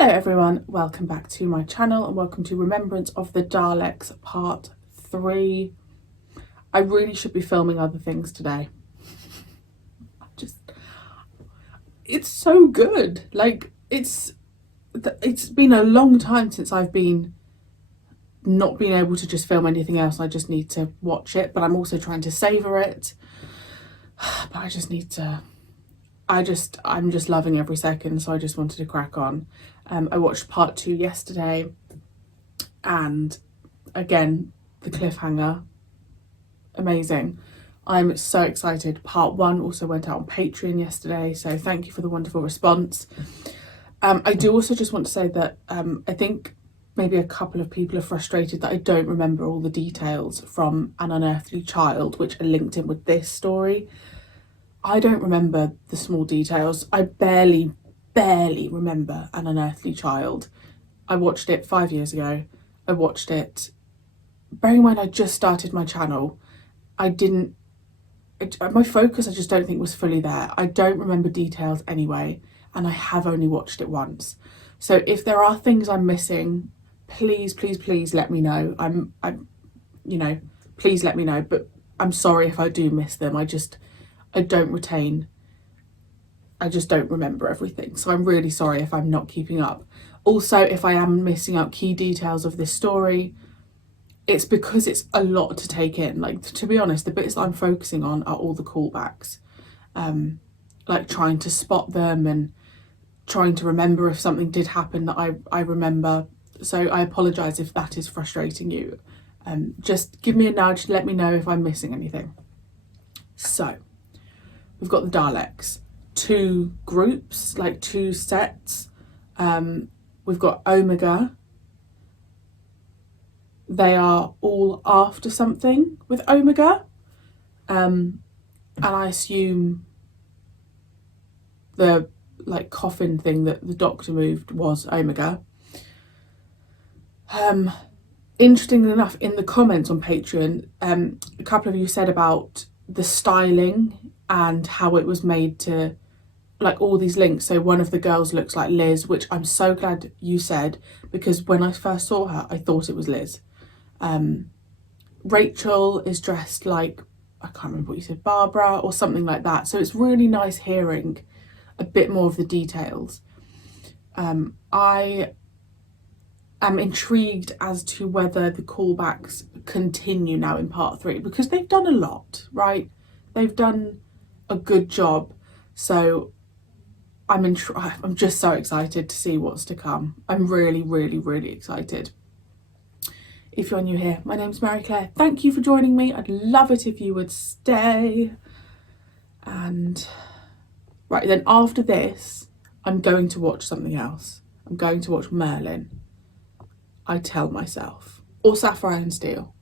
Hello everyone, welcome back to my channel and welcome to Remembrance of the Daleks part 3. I really should be filming other things today. It's so good. Like, it's been a long time since I've been not being able to just film anything else. I just need to watch it, but I'm also trying to savour it. But I just need to, I'm just loving every second, so I just wanted to crack on. I watched part 2 yesterday, and again, the cliffhanger, amazing. I'm so excited. Part 1 also went out on Patreon yesterday, so thank you for the wonderful response. I do also just want to say that I think maybe a couple of people are frustrated that I don't remember all the details from An Unearthly Child, which are linked in with this story. I don't remember the small details. I barely remember An Unearthly Child. I watched it 5 years ago. I watched it, bearing in mind I just started my channel. My focus I just don't think was fully there. I don't remember details anyway, and I have only watched it once. So if there are things I'm missing, please let me know. Please let me know, but I'm sorry if I do miss them. I just don't remember everything, so I'm really sorry if I'm not keeping up. Also, if I am missing out key details of this story, it's because it's a lot to take in. Like, to be honest, the bits that I'm focusing on are all the callbacks, like trying to spot them and trying to remember if something did happen that I remember. So I apologise if that is frustrating you. Just give me a nudge, let me know if I'm missing anything. So we've got the Daleks, 2 groups, like 2 sets. We've got Omega. They are all after something with Omega. And I assume the coffin thing that the Doctor moved was Omega. Interestingly enough, in the comments on Patreon, a couple of you said about the styling and how it was made to, like, all these links. So one of the girls looks like Liz, which I'm so glad you said, because when I first saw her, I thought it was Liz. Rachel is dressed like, I can't remember what you said, Barbara or something like that. So it's really nice hearing a bit more of the details. I am intrigued as to whether the callbacks continue now in part 3, because they've done a lot, right? They've done a good job. So I'm just so excited to see what's to come. I'm really excited. If you're new here, my name's Marie-Clare. Thank you for joining me. I'd love it if you would stay. And right then, after this, I'm going to watch something else. I'm going to watch Merlin. I tell myself. Or Sapphire and Steel.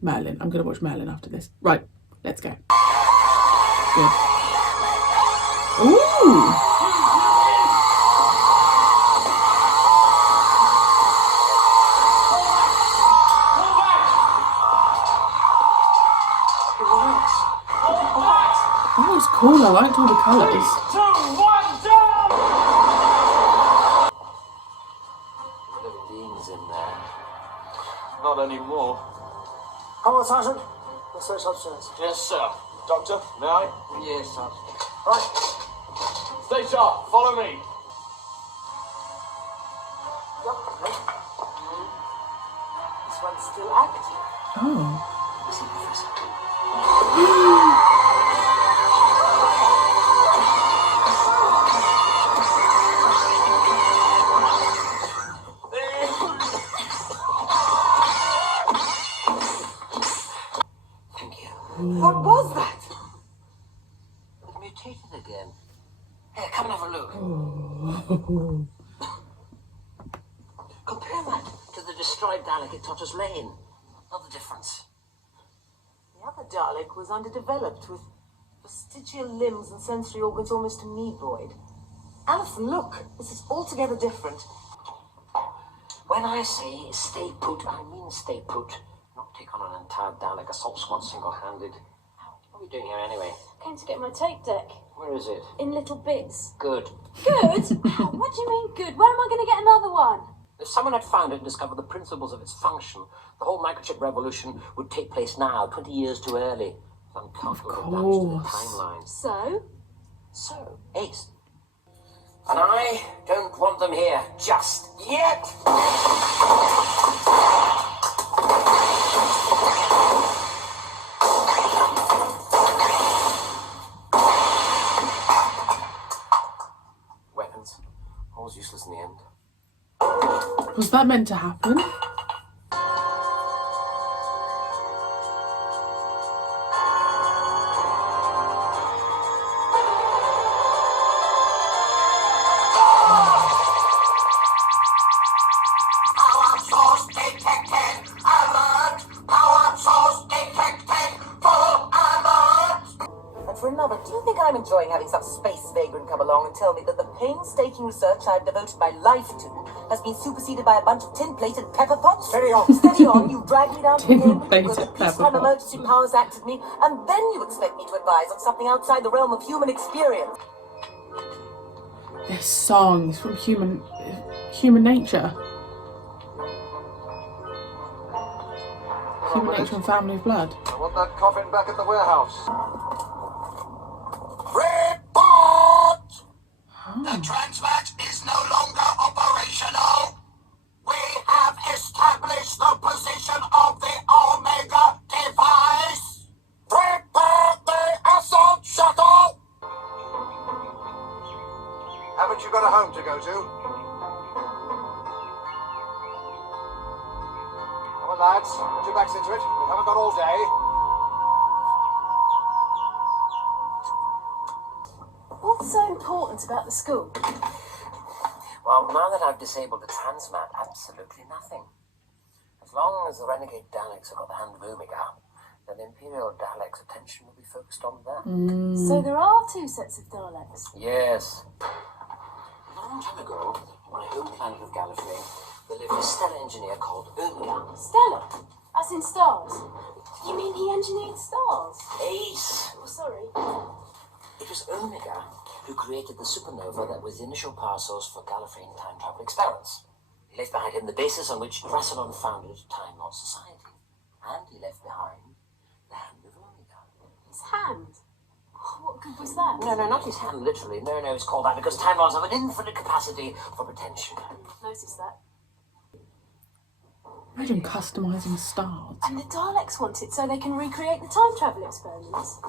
Merlin. I'm going to watch Merlin after this. Right, let's go. Good. Ooh! That was cool. I liked all the colours. 3, 2, 1, jump! Dean's in there. Not anymore. Come on, Sergeant. Let's search upstairs. Yes, sir. Doctor, may I? Yes, Sergeant. Right. Stay sharp. Follow me. Yep. Okay. This one's still active. Oh. See, Professor. What was that? It mutated again. Here, come and have a look. Oh. Compare that to the destroyed Dalek at Totter's Lane. Not the difference. The other Dalek was underdeveloped with vestigial limbs and sensory organs almost amoeboid. Alison, look. This is altogether different. When I say stay put, I mean stay put. Not take on an entire Dalek assault squad single-handed. What are you doing here anyway? Came to get my tape deck. Where is it? In little bits. Good. Good? What do you mean good? Where am I going to get another one? If someone had found it and discovered the principles of its function, the whole microchip revolution would take place now, 20 years too early. It's uncomfortable damage to the timeline. So, Ace. And I don't want them here just yet. Weapons. Always useless in the end. Was that meant to happen? For another, do you think I'm enjoying having some space vagrant come along and tell me that the painstaking research I've devoted my life to has been superseded by a bunch of tin-plated pepper pots? Steady on. Steady on, you drag me down to the game because the Tin-plated Peacetime pepper Emergency Powers Act at me, and then you expect me to advise on something outside the realm of human experience. This song is from Human Nature. Human Nature and Family of Blood. I want that coffin back at the warehouse. Report! The transmat is no longer operational. We have established the position of the Omega device. Prepare the assault shuttle. Haven't you got a home to go to? Come on, lads. Put your backs into it. We haven't got all day. What's so important about the school? Well, now that I've disabled the transmat, absolutely nothing. As long as the renegade Daleks have got the hand of Omega, then the Imperial Daleks' attention will be focused on that. So there are two sets of Daleks. Yes. A long time ago, on a home planet of Gallifrey, there lived a stellar engineer called Omega. Stella, as in stars. You mean he engineered stars? Ace! Oh, sorry. It was Omega who created the supernova that was the initial power source for Gallifreyan time travel experiments. He left behind him the basis on which Rassilon founded Time Lord Society. And he left behind the hand of Omega. His hand? Oh, what good was that? No, not his hand, literally. No, it's called that because Time Lords have an infinite capacity for pretension. Noticed that. Imagine customising stars. And the Daleks want it so they can recreate the time travel experiments.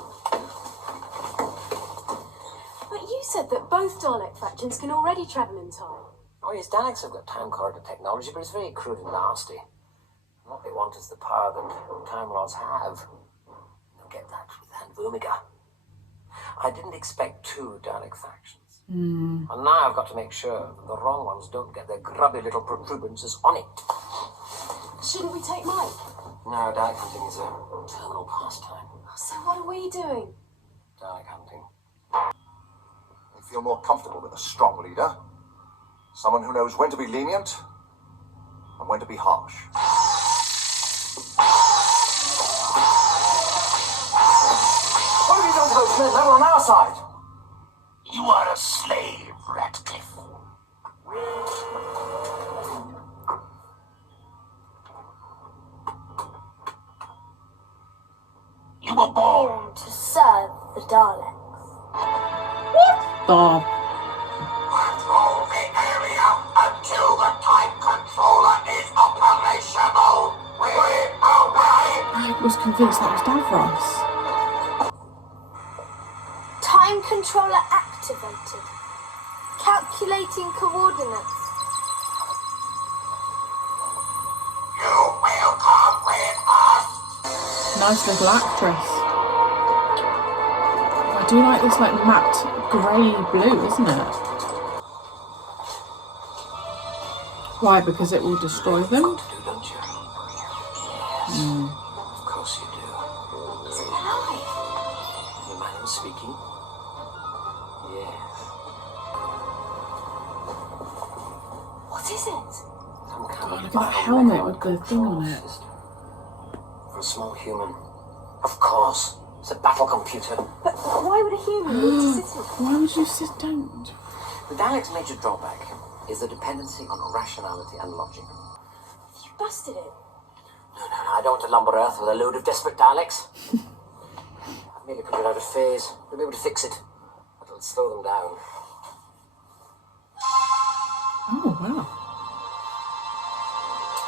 But you said that both Dalek factions can already travel in time. Oh yes, Daleks have got time corridor technology, but it's very crude and nasty. And what they want is the power that Time Lords have. They'll get that with the hand of Omega. I didn't expect two Dalek factions. And now I've got to make sure that the wrong ones don't get their grubby little protuberances on it. Shouldn't we take Mike? No, Dalek hunting is a terminal pastime. So what are we doing? Dalek hunting. You feel more comfortable with a strong leader. Someone who knows when to be lenient and when to be harsh. What have you done to those men that are on our side? You are a slave, Ratcliffe. You were born To serve the Daleks. Stop. Patrol the area until the time controller is operational. We obey. I was convinced that was Davros. Time controller activated. Calculating coordinates. You will come with us. Nice little actress. I do like this like matte grey blue, isn't it? Why? Because it will destroy them? You don't you? Yes. Of course you do. Is it alive? The man who's speaking? Yes. What is it? Some kind Oh, of look at that helmet with the thing on it. system. For a small human. Of course. It's a battle computer. But why would a human need to sit in it? Why would you sit down? The Dalek's major drawback is the dependency on rationality and logic. You busted it. No, I don't want to lumber Earth with a load of desperate Daleks. I've merely put it out of phase. We'll be able to fix it. But it'll slow them down. Oh, wow.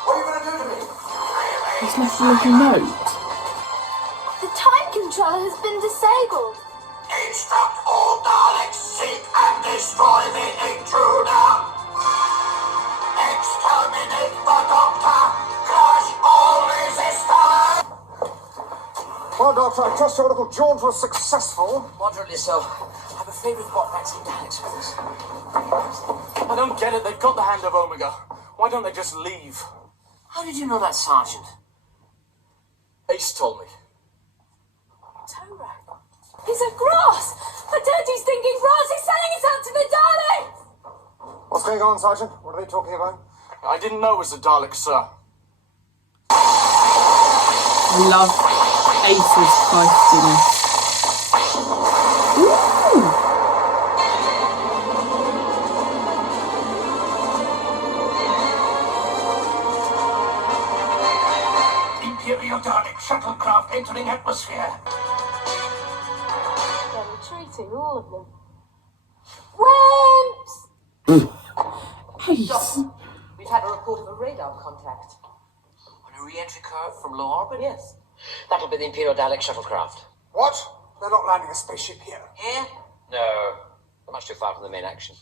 What are you going to do to me? He's left a little note. The time controller has been disabled. Instruct all Daleks, seek and destroy the intruder. Exterminate the Doctor. Crush all resistance. Well, Doctor, I trust your little jaunt was successful. Moderately so. I'm afraid we've got some Daleks with us. I don't get it. They've got the hand of Omega. Why don't they just leave? How did you know that, Sergeant? Ace told me. Toro. He's a grass! A dirty stinking grass! He's selling it out to the Daleks! What's going on, Sergeant? What are they talking about? I didn't know it was a Dalek, sir. I love Ace's feistiness. Ooh! Imperial Dalek shuttlecraft entering atmosphere. They're retreating, all of them. Wimps! Ace! We've had a report of a radar contact. On a re-entry curve from low orbit? Yes. That'll be the Imperial Dalek shuttlecraft. What? They're not landing a spaceship here. Here? No. They're much too far from the main action.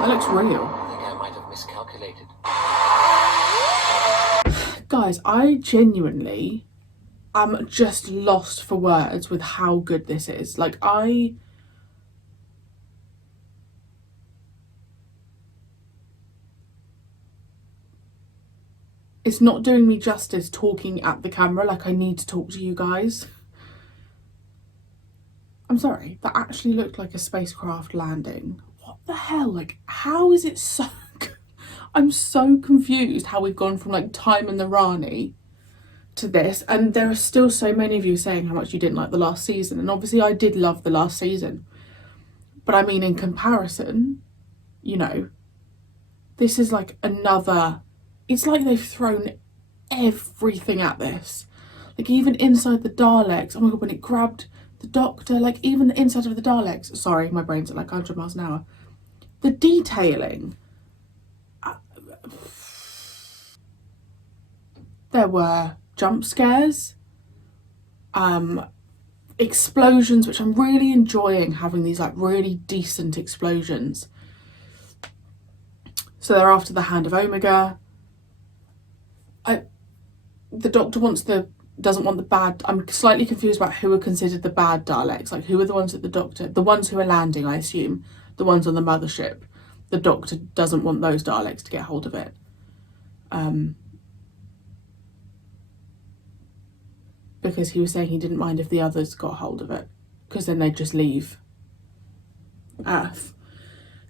That looks real. I think I might have miscalculated. Guys, I genuinely am just lost for words with how good this is. Like, it's not doing me justice talking at the camera like I need to talk to you guys. I'm sorry, that actually looked like a spacecraft landing. What the hell? Like, how is it so good? I'm so confused how we've gone from like Time and the Rani to this, and there are still so many of you saying how much you didn't like the last season, and obviously I did love the last season, but I mean, in comparison, you know, this is like another, it's like they've thrown everything at this. Like, even inside the Daleks, oh my god, when it grabbed the Doctor, like even the inside of the Daleks, sorry, my brain's at like 100 miles an hour, the detailing, there were jump scares, explosions, which I'm really enjoying, having these like really decent explosions. So they're after the hand of Omega. The Doctor doesn't want the bad. I'm slightly confused about who are considered the bad Daleks. Like, who are the ones that the ones who are landing, I assume, the ones on the mothership. The Doctor doesn't want those Daleks to get hold of it. Because he was saying he didn't mind if the others got hold of it, because then they'd just leave Earth.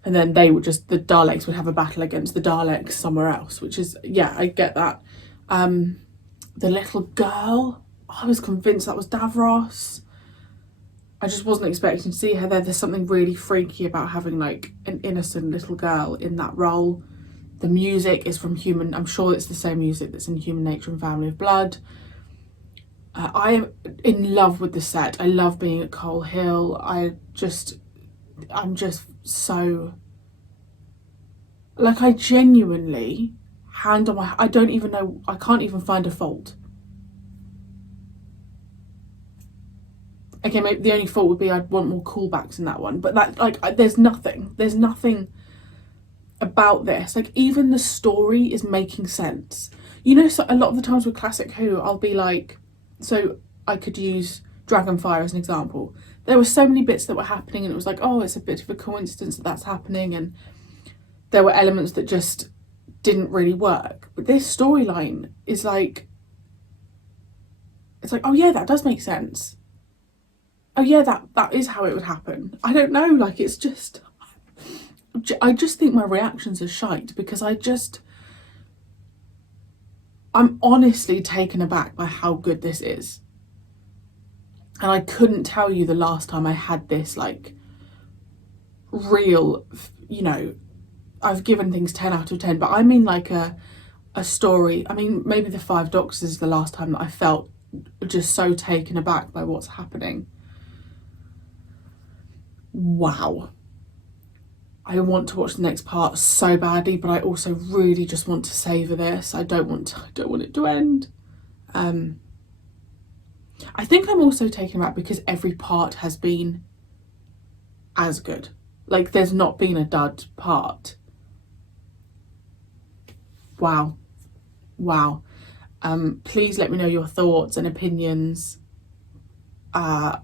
And then the Daleks would have a battle against the Daleks somewhere else, which is, yeah, I get that. The little girl, I was convinced that was Davros. I just wasn't expecting to see her there. There's something really freaky about having like an innocent little girl in that role. The music is from I'm sure it's the same music that's in Human Nature and Family of Blood. I am in love with the set. I love being at Coal Hill. I'm just so, like, I genuinely, hand on my, I don't even know, I can't even find a fault. Okay, maybe the only fault would be I'd want more callbacks in that one, but that, like, there's nothing about this. Like, even the story is making sense. You know, so a lot of the times with Classic Who, I'll be like, so I could use Dragonfire as an example. There were so many bits that were happening and it was like, oh, it's a bit of a coincidence that that's happening, and there were elements that just didn't really work. But this storyline is like, it's like, oh yeah, that does make sense. oh yeah, that is how it would happen. I don't know, like, it's just, I just think my reactions are shite because I'm honestly taken aback by how good this is. And I couldn't tell you the last time I had this, like, real, you know, I've given things 10 out of 10, but I mean like a story. I mean, maybe The Five Doctors is the last time that I felt just so taken aback by what's happening. Wow. I want to watch the next part so badly, but I also really just want to savour this. I don't want it to end. I think I'm also taken aback because every part has been as good. Like, there's not been a dud part. Wow. Please let me know your thoughts and opinions. I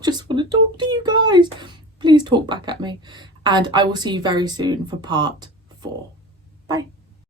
just want to talk to you guys. Please talk back at me. And I will see you very soon for part 4.